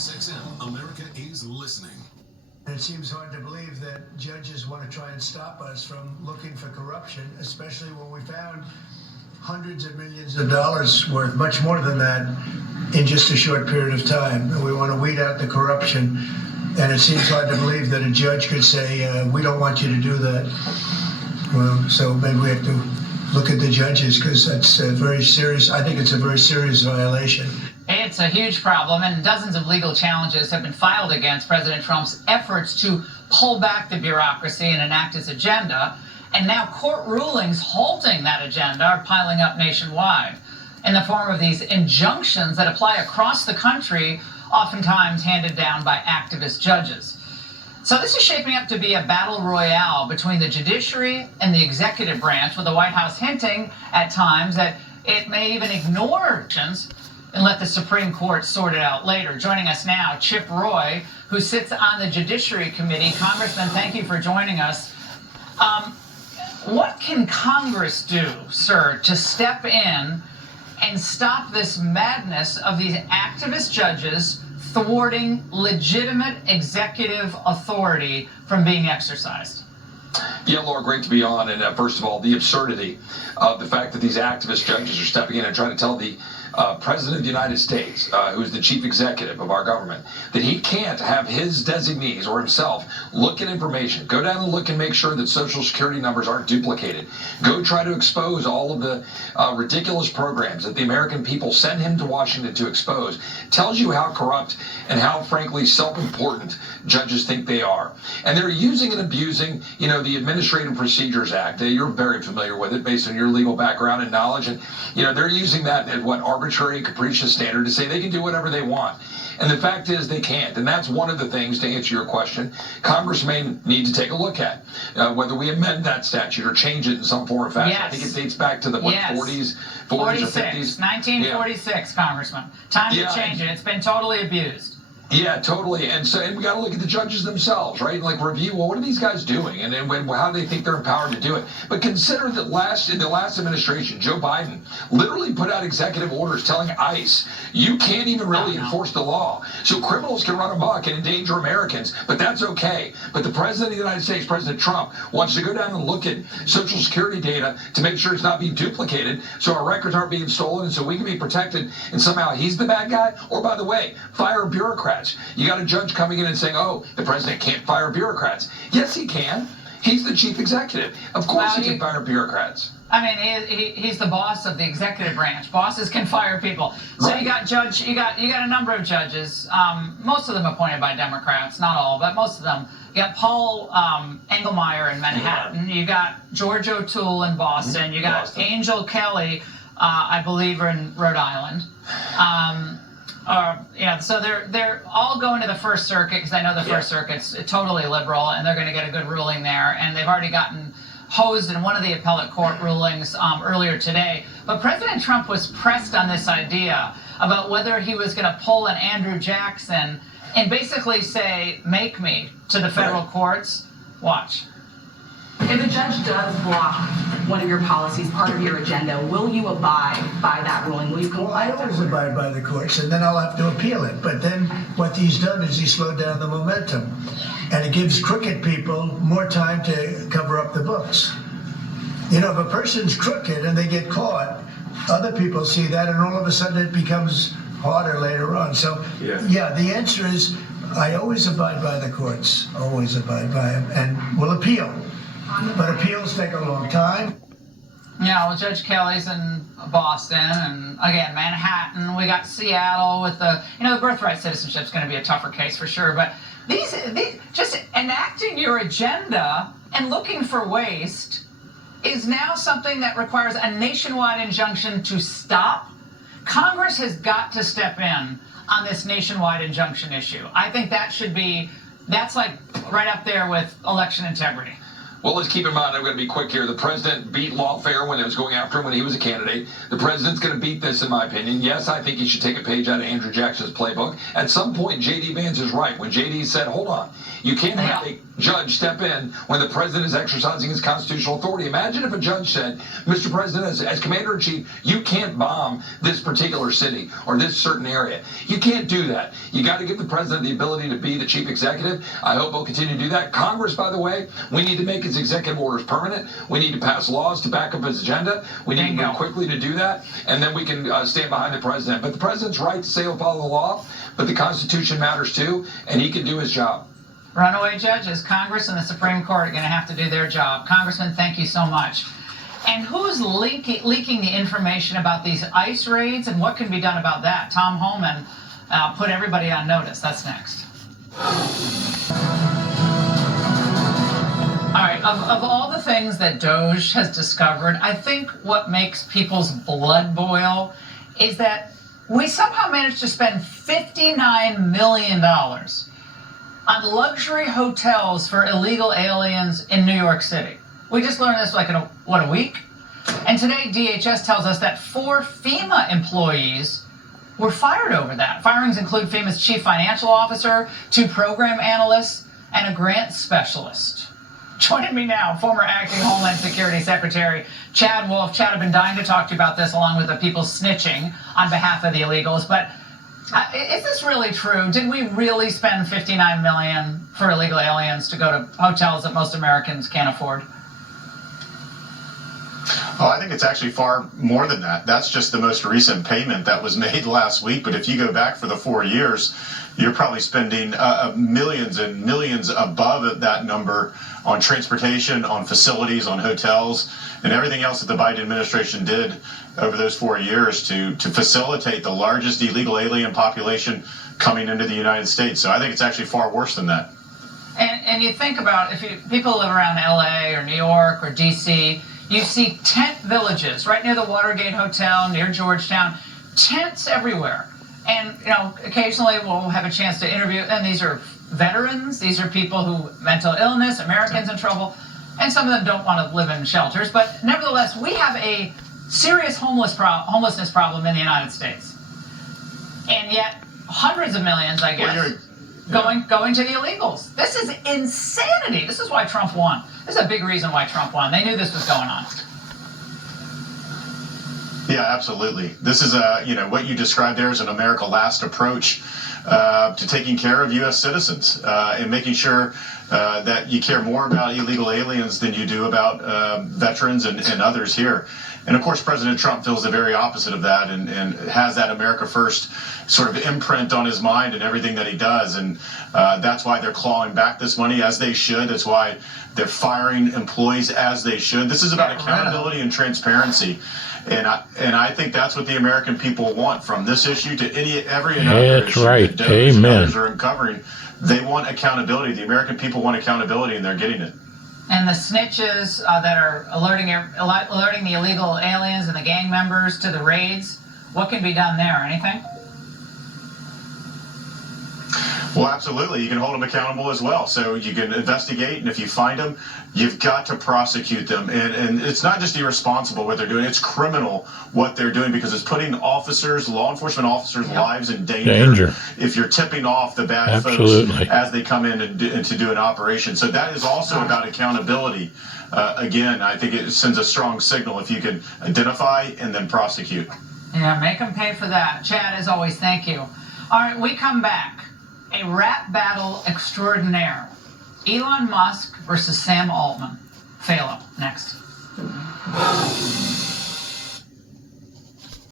SiriusXM, America is listening. It seems hard to believe that judges want to try and stop us from looking for corruption, especially when we found hundreds of millions of dollars worth, much more than that, in just a short period of time. And we want to weed out the corruption. And it seems hard to believe that a judge could say, we don't want you to do that. Well, so maybe we have to look at the judges, because that's a very serious, I think it's a very serious violation. It's a huge problem, and dozens of legal challenges have been filed against President Trump's efforts to pull back the bureaucracy and enact his agenda. And now court rulings halting that agenda are piling up nationwide in the form of these injunctions that apply across the country, oftentimes handed down by activist judges. So this is shaping up to be a battle royale between the judiciary and the executive branch, with the White House hinting at times that it may even ignore actions and let the Supreme Court sort it out later. Joining us now, Chip Roy, who sits on the Judiciary Committee. Congressman, thank you for joining us. What can Congress do, sir, to step in and stop this madness of these activist judges thwarting legitimate executive authority from being exercised? Yeah, Laura, great to be on. And first of all, the absurdity of the fact that these activist judges are stepping in and trying to tell the President of the United States, who is the chief executive of our government, that he can't have his designees or himself look at information, go down and look and make sure that Social Security numbers aren't duplicated, go try to expose all of the ridiculous programs that the American people send him to Washington to expose, tells you how corrupt and how, frankly, self-important judges think they are. And they're using and abusing, the Administrative Procedures Act. You're very familiar with it based on your legal background and knowledge. And, they're using that as what arbitrary and capricious standard to say they can do whatever they want. And the fact is they can't. And that's one of the things, to answer your question, Congress may need to take a look at, whether we amend that statute or change it in some form or fashion. Yes. I think it dates back to the 40s or 50s. 1946, yeah. Congressman. Time to change it. It's been totally abused. Yeah, totally. And we got to look at the judges themselves, right? Like review, well, what are these guys doing? And then how do they think they're empowered to do it? But consider that in the last administration, Joe Biden literally put out executive orders telling ICE, you can't even really enforce the law. So criminals can run amok and endanger Americans, but that's okay. But the President of the United States, President Trump, wants to go down and look at Social Security data to make sure it's not being duplicated, so our records aren't being stolen, and so we can be protected, and somehow he's the bad guy? Or, by the way, fire bureaucrats. You got a judge coming in and saying, oh, the president can't fire bureaucrats. Yes, he can. He's the chief executive. Of course he can fire bureaucrats. I mean, he's the boss of the executive branch. Bosses can fire people. So right. You got a number of judges, most of them appointed by Democrats, not all, but most of them. You got Paul Engelmeyer in Manhattan. You got George O'Toole in Boston. You got Angel Kelly, I believe, in Rhode Island. So they're all going to the First Circuit, because I know the First Circuit's totally liberal, and they're going to get a good ruling there. And they've already gotten hosed in one of the appellate court rulings earlier today. But President Trump was pressed on this idea about whether he was going to pull an Andrew Jackson and basically say, make me, to the federal courts. Watch. If a judge does block one of your policies, part of your agenda, will you abide by that ruling? Will you comply? Well, I always abide by the courts, and then I'll have to appeal it. But then what he's done is he slowed down the momentum, and it gives crooked people more time to cover up the books. If a person's crooked and they get caught, other people see that, and all of a sudden it becomes harder later on. So, the answer is I always abide by the courts, always abide by them, and will appeal. But appeals take a long time. Judge Kelly's in Boston, and again, Manhattan. We got Seattle with the birthright citizenship is going to be a tougher case for sure. But these just enacting your agenda and looking for waste is now something that requires a nationwide injunction to stop. Congress has got to step in on this nationwide injunction issue. I think that's like right up there with election integrity. Well, let's keep in mind, I'm going to be quick here. The president beat lawfare when it was going after him when he was a candidate. The president's going to beat this, in my opinion. Yes, I think he should take a page out of Andrew Jackson's playbook. At some point, J.D. Vance is right. When J.D. said, hold on, You can't have a judge step in when the president is exercising his constitutional authority. Imagine if a judge said, Mr. President, as commander-in-chief, you can't bomb this particular city or this certain area. You can't do that. You got to give the president the ability to be the chief executive. I hope he'll continue to do that. Congress, by the way, we need to make his executive orders permanent. We need to pass laws to back up his agenda. We need to move quickly to do that, and then we can stand behind the president. But the president's right to say he'll follow the law, but the Constitution matters too, and he can do his job. Runaway judges, Congress and the Supreme Court are going to have to do their job. Congressman, thank you so much. And who's leaking the information about these ICE raids, and what can be done about that? Tom Holman put everybody on notice. That's next. All right, of all the things that DOJ has discovered, I think what makes people's blood boil is that we somehow managed to spend $59 million on luxury hotels for illegal aliens in New York City. We just learned this like in a week? And today DHS tells us that 4 FEMA employees were fired over that. Firings include FEMA's chief financial officer, 2 program analysts, and a grant specialist. Joining me now, former acting Homeland Security Secretary Chad Wolf. Chad, I've been dying to talk to you about this, along with the people snitching on behalf of the illegals. But is this really true? Did we really spend $59 million for illegal aliens to go to hotels that most Americans can't afford? Oh, I think it's actually far more than that. That's just the most recent payment that was made last week. But if you go back for the 4 years, you're probably spending millions and millions above that number on transportation, on facilities, on hotels, and everything else that the Biden administration did over those 4 years to facilitate the largest illegal alien population coming into the United States. So I think it's actually far worse than that. And you think about, people live around LA or New York or DC, you see tent villages right near the Watergate Hotel, near Georgetown, tents everywhere. And, occasionally we'll have a chance to interview, and these are veterans, these are people who, mental illness, Americans in trouble, and some of them don't want to live in shelters. But nevertheless, we have a serious homelessness problem in the United States. And yet, hundreds of millions, I guess, going to the illegals. This is insanity. This is why Trump won. This is a big reason why Trump won. They knew this was going on. Yeah, absolutely. This is what you described there as an America Last approach to taking care of U.S. citizens and making sure that you care more about illegal aliens than you do about veterans and others here. And of course, President Trump feels the very opposite of that and has that America First sort of imprint on his mind and everything that he does. And that's why they're clawing back this money, as they should. That's why they're firing employees, as they should. This is about accountability and transparency. And I think that's what the American people want from this issue to every other issue that donors and others are uncovering. They want accountability. The American people want accountability, and they're getting it. And the snitches that are alerting the illegal aliens and the gang members to the raids, what can be done there? Anything? Well, absolutely. You can hold them accountable as well. So you can investigate, and if you find them, you've got to prosecute them. And it's not just irresponsible what they're doing, it's criminal what they're doing, because it's putting law enforcement officers' lives in danger if you're tipping off the bad folks as they come in and to do an operation. So that is also about accountability. Again, I think it sends a strong signal if you can identify and then prosecute. Yeah, make them pay for that. Chad, as always, thank you. All right, we come back. A rap battle extraordinaire. Elon Musk versus Sam Altman. Phalo, next.